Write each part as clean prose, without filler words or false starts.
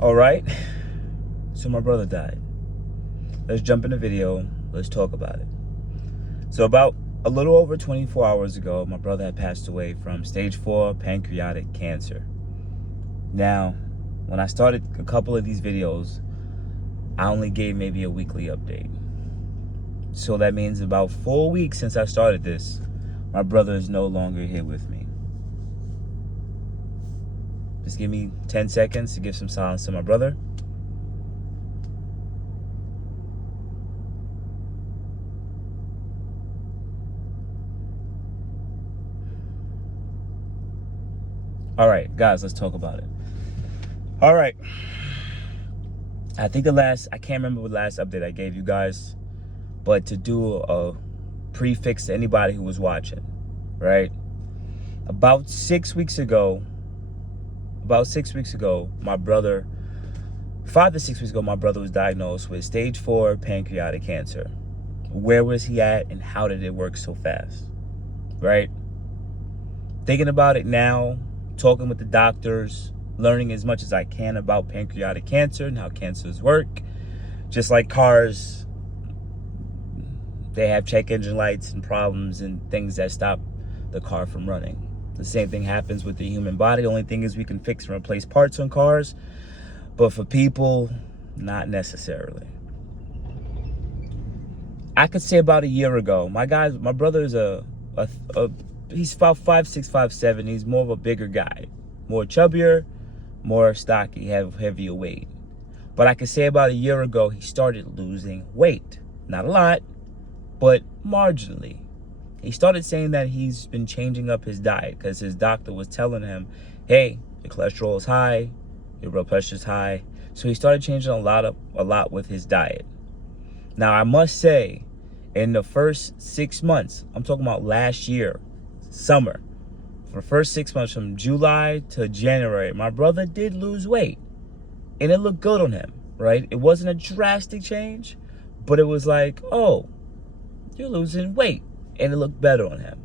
All right, so my brother died. Let's jump in the video. Let's talk about it. So about a little over 24 hours ago, my brother had passed away from stage 4 pancreatic cancer. Now, when I started a couple of these videos, I only gave maybe a weekly update. So that means about 4 weeks since I started this, my brother is no longer here with me. Just give me 10 seconds to give some silence to my brother. All right, guys, let's talk about it. All right. I think I can't remember the last update I gave you guys, but to do a prefix to anybody who was watching, right? About 6 weeks ago, my brother, 5 to 6 weeks ago, my brother was diagnosed with stage 4 pancreatic cancer. Where was he at and how did it work so fast, right? Thinking about it now, talking with the doctors, learning as much as I can about pancreatic cancer and how cancers work. Just like cars, they have check engine lights and problems and things that stop the car from running. The same thing happens with the human body. The only thing is we can fix and replace parts on cars, but for people, not necessarily. I could say about a year ago, my brother is he's about 5'6", 5'7". He's more of a bigger guy, more chubbier, more stocky, have heavier weight. But I could say about a year ago, he started losing weight. Not a lot, but marginally. He started saying that he's been changing up his diet because his doctor was telling him, hey, your cholesterol is high, your blood pressure is high. So he started changing a lot with his diet. Now, I must say, in the first 6 months, I'm talking about last year, summer, for the first 6 months from July to January, my brother did lose weight. And it looked good on him, right? It wasn't a drastic change, but it was like, oh, you're losing weight. And it looked better on him.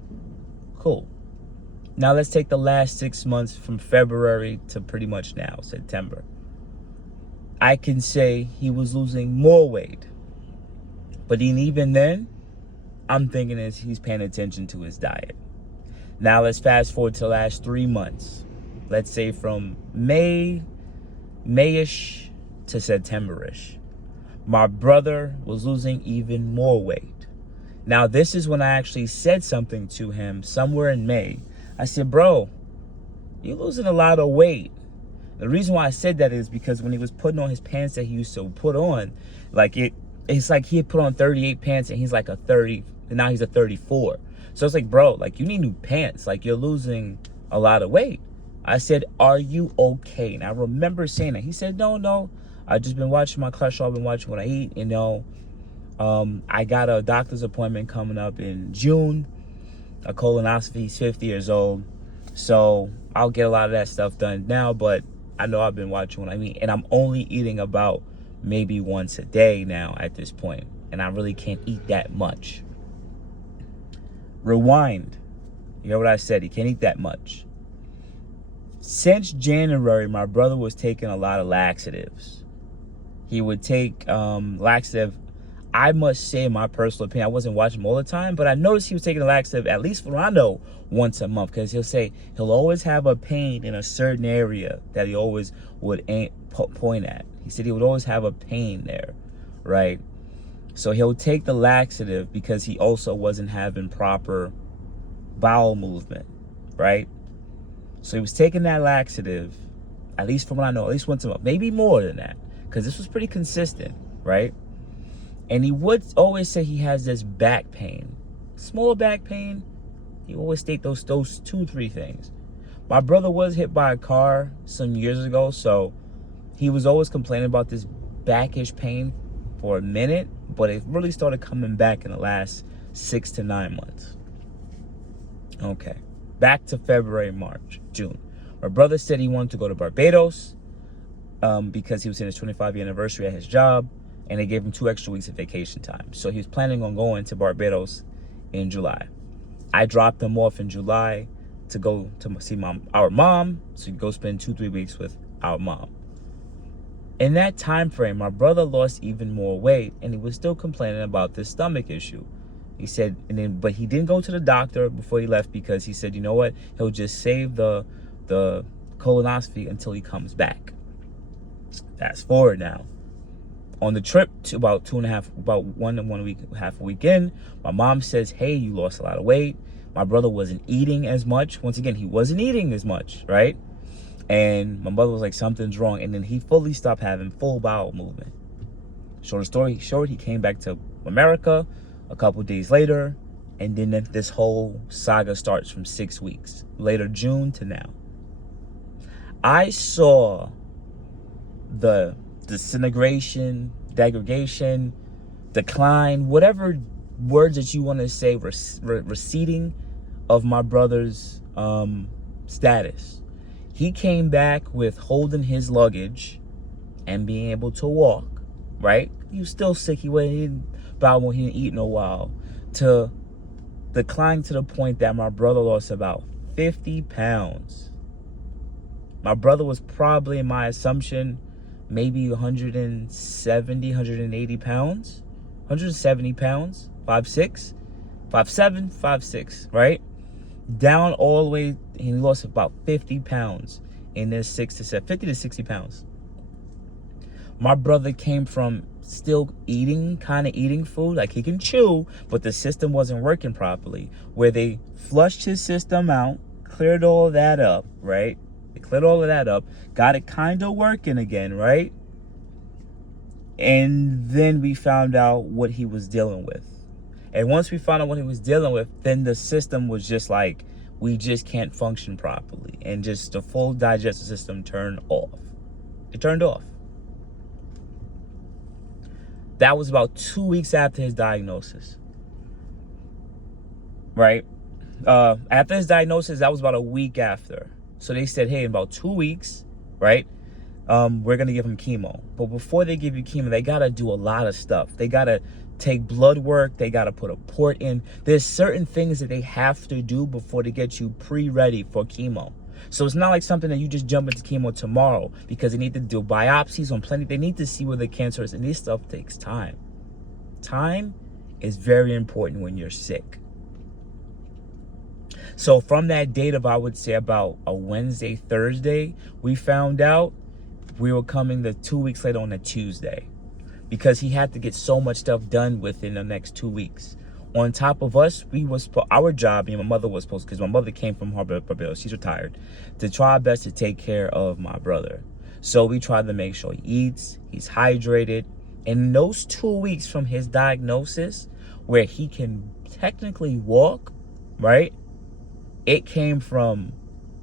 Cool. Now let's take the last 6 months from February to pretty much now, September. I can say he was losing more weight. But even then, I'm thinking he's paying attention to his diet. Now let's fast forward to the last 3 months. Let's say from May-ish to September-ish. My brother was losing even more weight. Now, this is when I actually said something to him somewhere in May. I said, bro, you're losing a lot of weight. The reason why I said that is because when he was putting on his pants that he used to put on, it's like he had put on 38 pants and he's like a 30, and now he's a 34. So it's like, bro, like you need new pants. Like you're losing a lot of weight. I said, are you okay? And I remember saying that. He said, no. I've just been watching my cholesterol. I've been watching what I eat, I got a doctor's appointment coming up in June, a colonoscopy. He's 50 years old. So I'll get a lot of that stuff done now, but I know I've been watching what I eat. And I'm only eating about maybe once a day now at this point. And I really can't eat that much. Rewind. You know what I said? He can't eat that much. Since January, my brother was taking a lot of laxatives. He would take laxative. I must say, in my personal opinion, I wasn't watching him all the time, but I noticed he was taking a laxative, at least from what I know, once a month, because he'll always have a pain in a certain area that he always would point at. He said he would always have a pain there, right? So he'll take the laxative because he also wasn't having proper bowel movement, right? So he was taking that laxative, at least from what I know, at least once a month, maybe more than that, because this was pretty consistent, right? And he would always say he has this back pain, small back pain. He always state those 2-3 things. My brother was hit by a car some years ago, so he was always complaining about this backish pain for a minute, but it really started coming back in the last 6 to 9 months. Okay, back to February, March, June. My brother said he wanted to go to Barbados because he was in his 25th anniversary at his job, and they gave him 2 extra weeks of vacation time. So he was planning on going to Barbados in July. I dropped him off in July to go to see our mom, so he could go spend 2-3 weeks with our mom. In that time frame, my brother lost even more weight, and he was still complaining about this stomach issue. He said, but he didn't go to the doctor before he left because he said, you know what, he'll just save the colonoscopy until he comes back. Fast forward now. On the trip to about half a week in, my mom says, hey, you lost a lot of weight. My brother wasn't eating as much. Once again, he wasn't eating as much, right? And my mother was like, something's wrong. And then he fully stopped having full bowel movement. Short story short, he came back to America a couple days later. And then this whole saga starts from 6 weeks. Later June to now. I saw the disintegration, degradation, decline, whatever words that you want to say, receding of my brother's status. He came back with holding his luggage and being able to walk, right? He was still sick. He didn't eat in a while. To decline to the point that my brother lost about 50 pounds. My brother was probably, in my assumption, maybe 170, 180 pounds. 170 pounds, 5'6", 5'7", 5'6", right? Down all the way, and he lost about 50 pounds in this 50 to 60 pounds. My brother came from still kind of eating food, like he can chew, but the system wasn't working properly, where they flushed his system out, cleared all that up, right? They cleared all of that up, got it kind of working again, right? And then we found out what he was dealing with. And once we found out what he was dealing with, then the system was just like, we just can't function properly. And just the full digestive system turned off. It turned off. That was about 2 weeks after his diagnosis. Right? After his diagnosis, that was about a week after. So they said, hey, in about 2 weeks, right, we're going to give him chemo. But before they give you chemo, they got to do a lot of stuff. They got to take blood work. They got to put a port in. There's certain things that they have to do before they get you pre-ready for chemo. So it's not like something that you just jump into chemo tomorrow, because they need to do biopsies on plenty. They need to see where the cancer is. And this stuff takes time. Time is very important when you're sick. So from that date of, I would say, about a Wednesday, Thursday, we found out we were coming the 2 weeks later on a Tuesday, because he had to get so much stuff done within the next 2 weeks. On top of us, our job, me and my mother was supposed, because my mother came from Barbados, she's retired, to try our best to take care of my brother. So we tried to make sure he eats, he's hydrated. And in those 2 weeks from his diagnosis, where he can technically walk, right? It came from,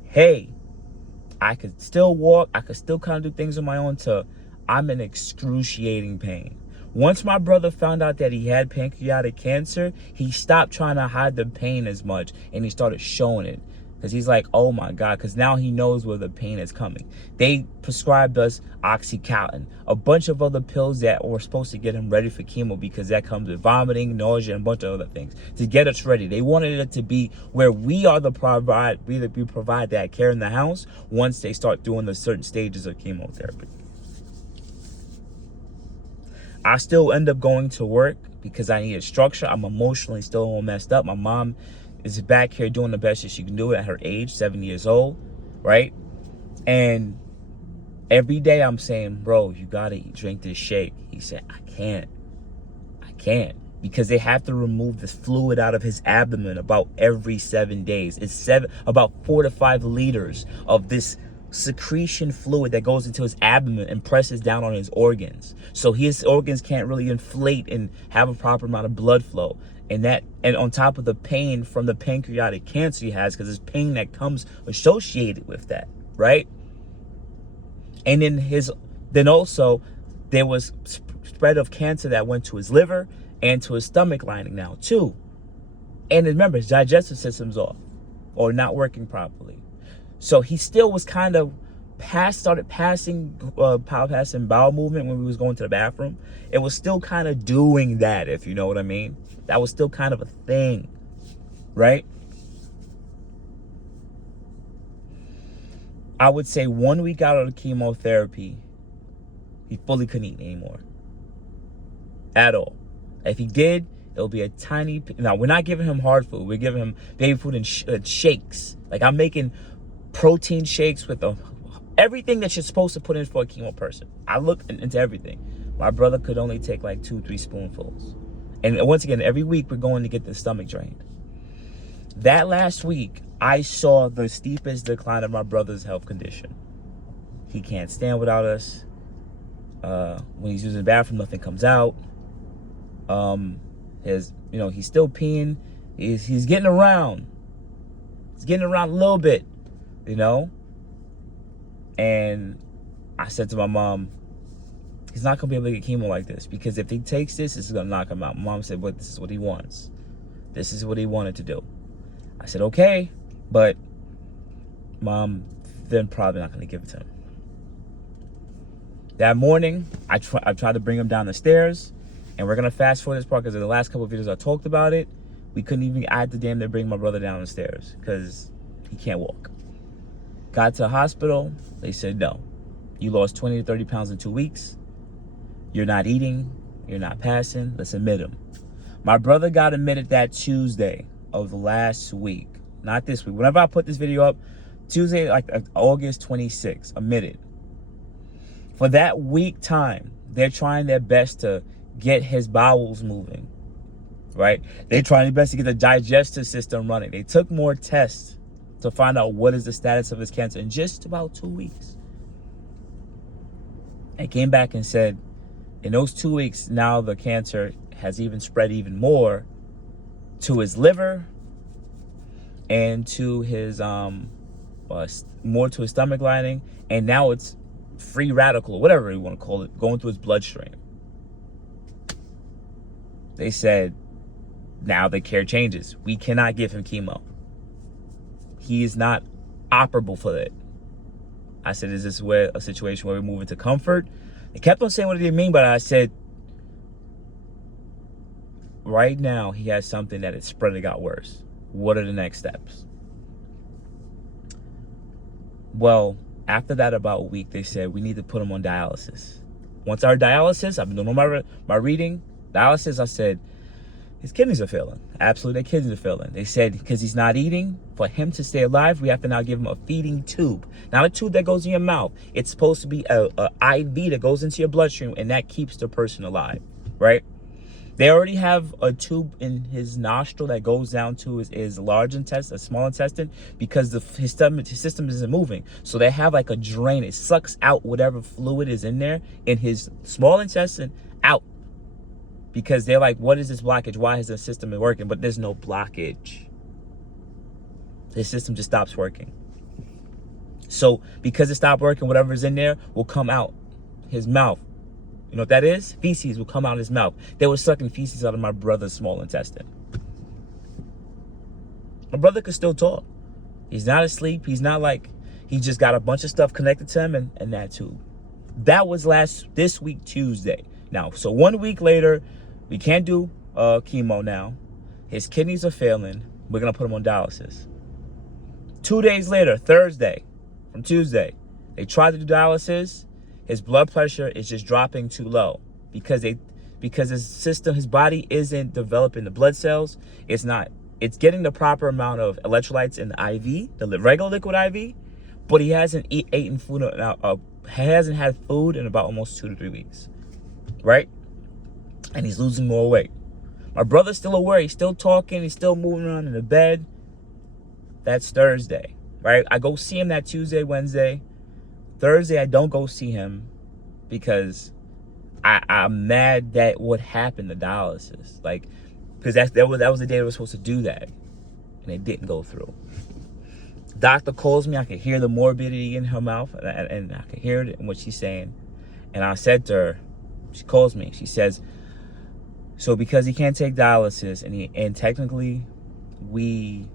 hey, I could still walk, I could still kind of do things on my own, to I'm in excruciating pain. Once my brother found out that he had pancreatic cancer, he stopped trying to hide the pain as much, and he started showing it. Because he's like, oh my God, because now he knows where the pain is coming. They prescribed us Oxycontin, a bunch of other pills that were supposed to get him ready for chemo, because that comes with vomiting, nausea, and a bunch of other things to get us ready. They wanted it to be where we are we provide that care in the house once they start doing the certain stages of chemotherapy. I still end up going to work because I needed structure. I'm emotionally still all messed up. My mom is back here doing the best that she can do at her age, 7 years old, right? And every day I'm saying, bro, you gotta drink this shake. He said, I can't, because they have to remove this fluid out of his abdomen about every 7 days. It's about 4 to 5 liters of this secretion fluid that goes into his abdomen and presses down on his organs. So his organs can't really inflate and have a proper amount of blood flow. And on top of the pain from the pancreatic cancer he has, because there's pain that comes associated with that, right? And then also there was spread of cancer that went to his liver and to his stomach lining now too. And remember, his digestive system's off or not working properly. So he still was kind of started passing bowel movement when we was going to the bathroom. It was still kind of doing that, if you know what I mean. That was still kind of a thing, right? I would say 1 week out of the chemotherapy, He fully couldn't eat anymore. At all. If he did, it'll be a tiny... Now, we're not giving him hard food. We're giving him baby food and shakes. Like, I'm making protein shakes with everything that you're supposed to put in for a chemo person. I looked into everything. My brother could only take like 2-3 spoonfuls. And once again, every week we're going to get the stomach drained. That last week, I saw the steepest decline of my brother's health condition. He can't stand without us. When he's using the bathroom, nothing comes out. He's still peeing. He's getting around. He's getting around a little bit, And I said to my mom, he's not going to be able to get chemo like this, because if he takes this is going to knock him out. My mom said, but this is what he wants. This is what he wanted to do. I said, okay, but Mom, then probably not going to give it to him. That morning, I tried to bring him down the stairs, and we're going to fast forward this part because in the last couple of videos I talked about it. We couldn't even, I had to damn near bring my brother down the stairs because he can't walk. Got to the hospital. They said, no, you lost 20 to 30 pounds in 2 weeks. You're not eating. You're not passing. Let's admit him. My brother got admitted that Tuesday of the last week. Not this week. Whenever I put this video up, Tuesday, like August 26th, admitted. For that week time, they're trying their best to get his bowels moving, right? They're trying their best to get the digestive system running. They took more tests to find out what is the status of his cancer in just about 2 weeks. They came back and said, in those 2 weeks, now the cancer has even spread even more to his liver and to his, more to his stomach lining. And now it's free radical, or whatever you want to call it, going through his bloodstream. They said, now the care changes. We cannot give him chemo. He is not operable for that. I said, is this a situation where we move into comfort? They kept on saying what did they mean, but I said, right now he has something that it's spread and got worse. What are the next steps? Well, after that about a week, they said we need to put him on dialysis. Once our dialysis, I've been doing my reading, dialysis, I said, his kidneys are failing. Absolutely, their kidneys are failing. They said because he's not eating, for him to stay alive, we have to now give him a feeding tube. Not a tube that goes in your mouth. It's supposed to be a IV that goes into your bloodstream, and that keeps the person alive, right? They already have a tube in his nostril that goes down to his large intestine, small intestine, because his system isn't moving. So they have like a drain. It sucks out whatever fluid is in there in his small intestine out. Because they're like, what is this blockage? Why has the system been working? But there's no blockage. His system just stops working. So because it stopped working, whatever is in there will come out his mouth. You know what that is? Feces will come out of his mouth. They were sucking feces out of my brother's small intestine. My brother could still talk. He's not asleep. He's not like, he just got a bunch of stuff connected to him and that too. That was this week, Tuesday. Now, so 1 week later, we can't do chemo now. His kidneys are failing. We're going to put him on dialysis. 2 days later, Thursday, from Tuesday, they tried to do dialysis. His blood pressure is just dropping too low because his body isn't developing the blood cells. It's getting the proper amount of electrolytes in the IV, the regular liquid IV, but he hasn't eaten food. Hasn't had food in about almost 2 to 3 weeks, right? And he's losing more weight. My brother's still aware. He's still talking. He's still moving around in the bed. That's Thursday, right? I go see him that Tuesday, Wednesday. Thursday, I don't go see him because I'm mad that what happened to dialysis. Like, because that was the day they were supposed to do that. And it didn't go through. Doctor calls me. I can hear the morbidity in her mouth. And I can hear it in what she's saying. And I said to her, she calls me. She says, so because he can't take dialysis and technically we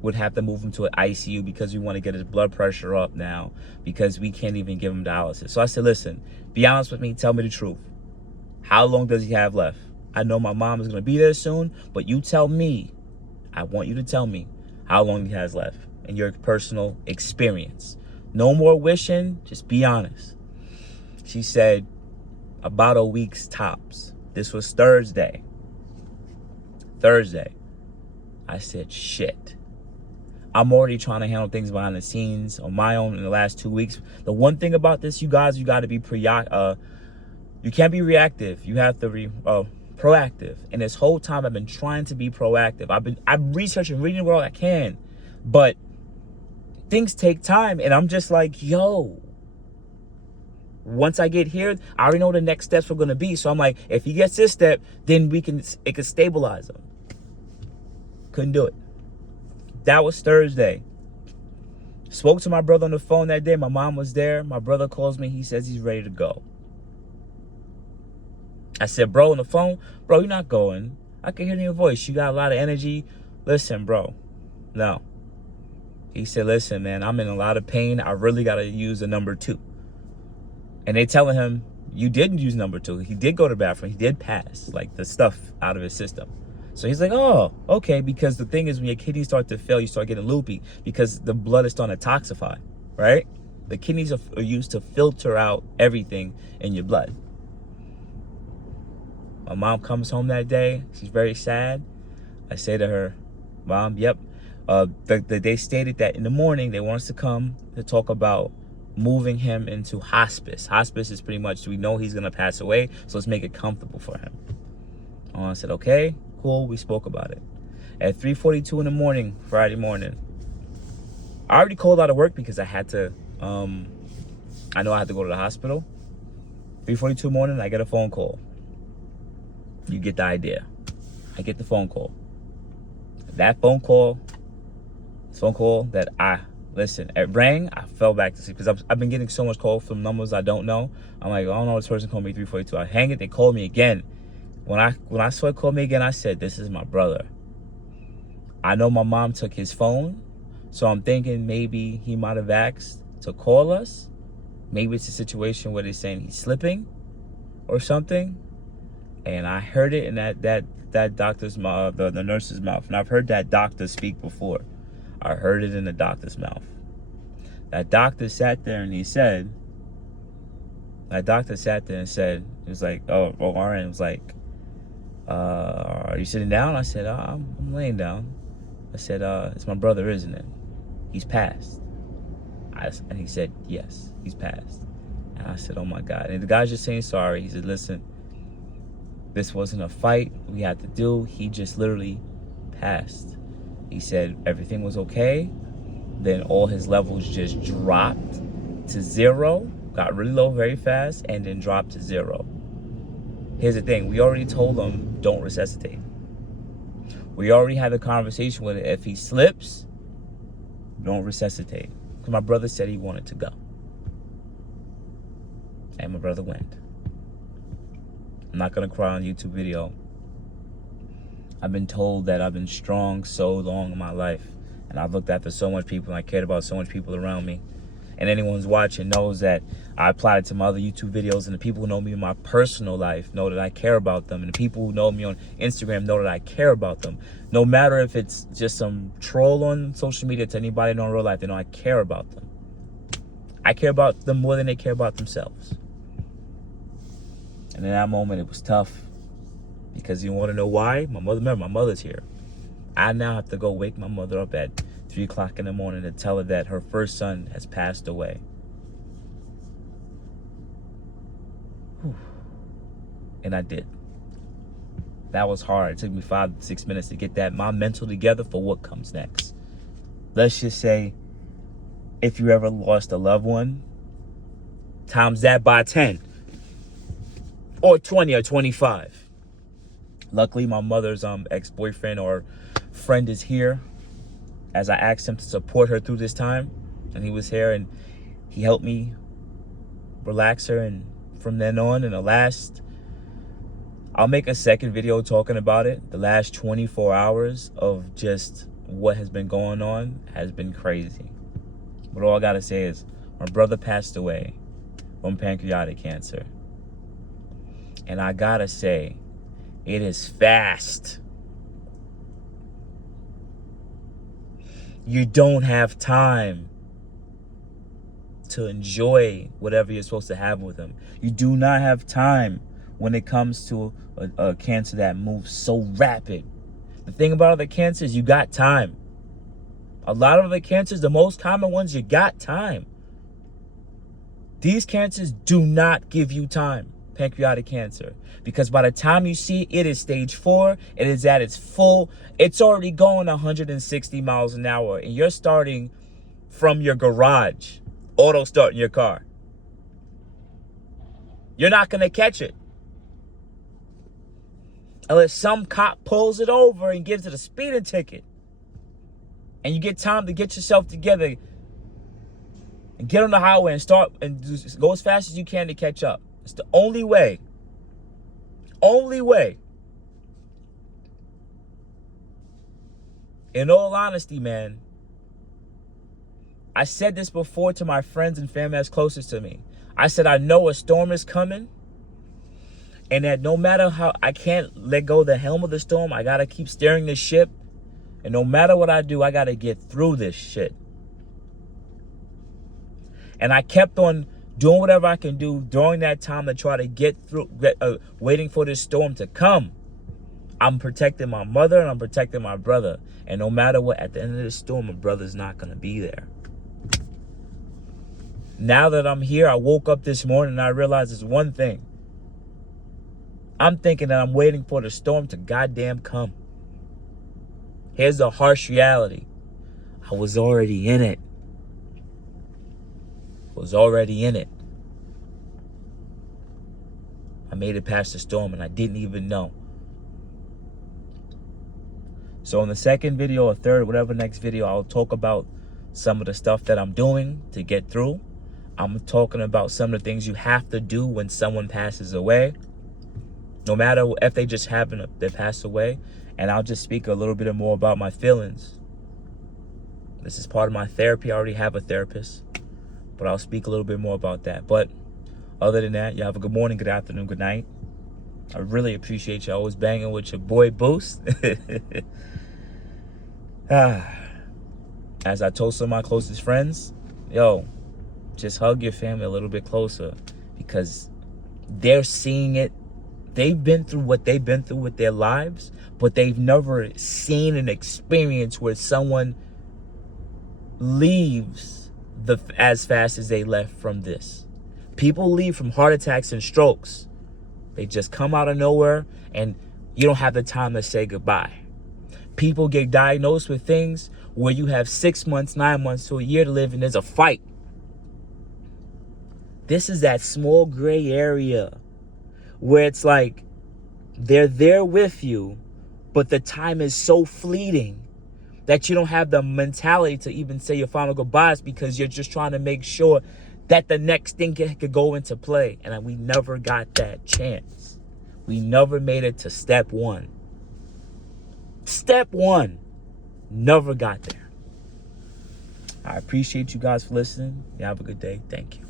would have to move him to an ICU because we want to get his blood pressure up now because we can't even give him dialysis. So I said, listen, be honest with me. Tell me the truth. How long does he have left? I know my mom is going to be there soon, but you tell me. I want you to tell me how long he has left in your personal experience. No more wishing. Just be honest. She said, about a week's tops. This was Thursday. I said, shit. I'm already trying to handle things behind the scenes on my own in the last 2 weeks. The one thing about this, you guys, you got to be you can't be reactive. You have to be proactive. And this whole time I've been trying to be proactive. I'm researching, reading where I can, but things take time. And I'm just like, yo, once I get here, I already know the next steps are going to be. So I'm like, if he gets this step, then it can stabilize him. Couldn't do it. That was Thursday. Spoke to my brother on the phone that day. My mom was there. My brother calls me. He says he's ready to go. I said, bro, on the phone, bro, you're not going. I can hear it in your voice. You got a lot of energy. Listen, bro, no. He said, listen, man, I'm in a lot of pain. I really got to use a number 2. And they telling him, you didn't use number 2. He did go to the bathroom. He did pass, like, the stuff out of his system. So he's like, oh, okay, because the thing is when your kidneys start to fail, you start getting loopy because the blood is starting to toxify, right? The kidneys are used to filter out everything in your blood. My mom comes home that day. She's very sad. I say to her, Mom, yep. They stated that in the morning they want us to come to talk about moving him into hospice. Hospice is pretty much, we know he's going to pass away, so let's make it comfortable for him. I said, okay, cool. We spoke about it. At 3:42 in the morning, Friday morning, I already called out of work because I had to, I know I had to go to the hospital. 3:42 morning, I get a phone call. You get the idea. I get the phone call. That phone call that it rang, I fell back to sleep because I've been getting so much call from numbers I don't know. I'm like, I don't know, this person called me 3:42. I hang it, they called me again. When I saw it call me again, I said, this is my brother. I know my mom took his phone, so I'm thinking maybe he might have asked to call us. Maybe it's a situation where they're saying he's slipping or something. And I heard it in that doctor's mouth, the nurse's mouth. And I've heard that doctor speak before. I heard it in the doctor's mouth. That doctor sat there and said, it was like, RN was like, are you sitting down? I said, I'm laying down. I said, it's my brother, isn't it? He's passed. And he said, yes, he's passed. And I said, oh my God. And the guy's just saying sorry. He said, listen, this wasn't a fight we had to do. He just literally passed. He said everything was okay. Then all his levels just dropped to 0, got really low very fast, and then dropped to 0. Here's the thing. We already told him, don't resuscitate. We already had a conversation with it. If he slips, don't resuscitate. Because my brother said he wanted to go. And my brother went. I'm not going to cry on YouTube video. I've been told that I've been strong so long in my life. And I've looked after so much people. And I cared about so much people around me. And anyone who's watching knows that I applied it to my other YouTube videos. And the people who know me in my personal life know that I care about them. And the people who know me on Instagram know that I care about them. No matter if it's just some troll on social media to anybody I know in real life, they know I care about them. I care about them more than they care about themselves. And in that moment, it was tough. Because you want to know why? My mother's here. I now have to go wake my mother up at 3 o'clock in the morning to tell her that her first son has passed away. Whew. And I did. That was hard. It took me 5 to 6 minutes to get my mental together for what comes next. Let's just say, if you ever lost a loved one, times that by 10. Or 20 or 25. Luckily, my mother's ex-boyfriend or friend is here, as I asked him to support her through this time. And he was here and he helped me relax her. And from then on, I'll make a second video talking about it. The last 24 hours of just what has been going on has been crazy. But all I gotta say is my brother passed away from pancreatic cancer. And I gotta say, it is fast. You don't have time to enjoy whatever you're supposed to have with them. You do not have time when it comes to a cancer that moves so rapid. The thing about other cancers, you got time. A lot of other cancers, the most common ones, you got time. These cancers do not give you time. Pancreatic cancer. Because by the time you see it, it is stage 4. It is at its full. It's already going 160 miles an hour. And you're starting from your garage. Auto starting your car. You're not going to catch it. Unless some cop pulls it over and gives it a speeding ticket. And you get time to get yourself together and get on the highway and start and just go as fast as you can to catch up. It's the only way. Only way. In all honesty, man, I said this before to my friends and family that's closest to me. I said, I know a storm is coming, and that no matter how, I can't let go of the helm of the storm. I got to keep steering the ship. And no matter what I do, I got to get through this shit. And I kept on doing whatever I can do during that time to try to get through, waiting for this storm to come. I'm protecting my mother and I'm protecting my brother. And no matter what, at the end of this storm, my brother's not going to be there. Now that I'm here, I woke up this morning and I realized there's one thing. I'm thinking that I'm waiting for the storm to goddamn come. Here's the harsh reality. I was already in it. I made it past the storm and I didn't even know. So in the second video or third, whatever next video, I'll talk about some of the stuff that I'm doing to get through. I'm talking about some of the things you have to do when someone passes away. No matter if they just they pass away. And I'll just speak a little bit more about my feelings. This is part of my therapy. I already have a therapist. But I'll speak a little bit more about that. But other than that, you have a good morning, good afternoon, good night. I really appreciate you always banging with your boy Boost. As I told some of my closest friends, yo, just hug your family a little bit closer. Because they're seeing it. They've been through what they've been through with their lives, but they've never seen an experience where someone leaves as fast as they left from this. People leave from heart attacks and strokes. They just come out of nowhere and you don't have the time to say goodbye. People get diagnosed with things where you have 6 months, 9 months to a year to live and there's a fight. This is that small gray area where it's like they're there with you, but the time is so fleeting that you don't have the mentality to even say your final goodbyes because you're just trying to make sure that the next thing could go into play. And we never got that chance. We never made it to step 1. Step 1. Never got there. I appreciate you guys for listening. You have a good day. Thank you.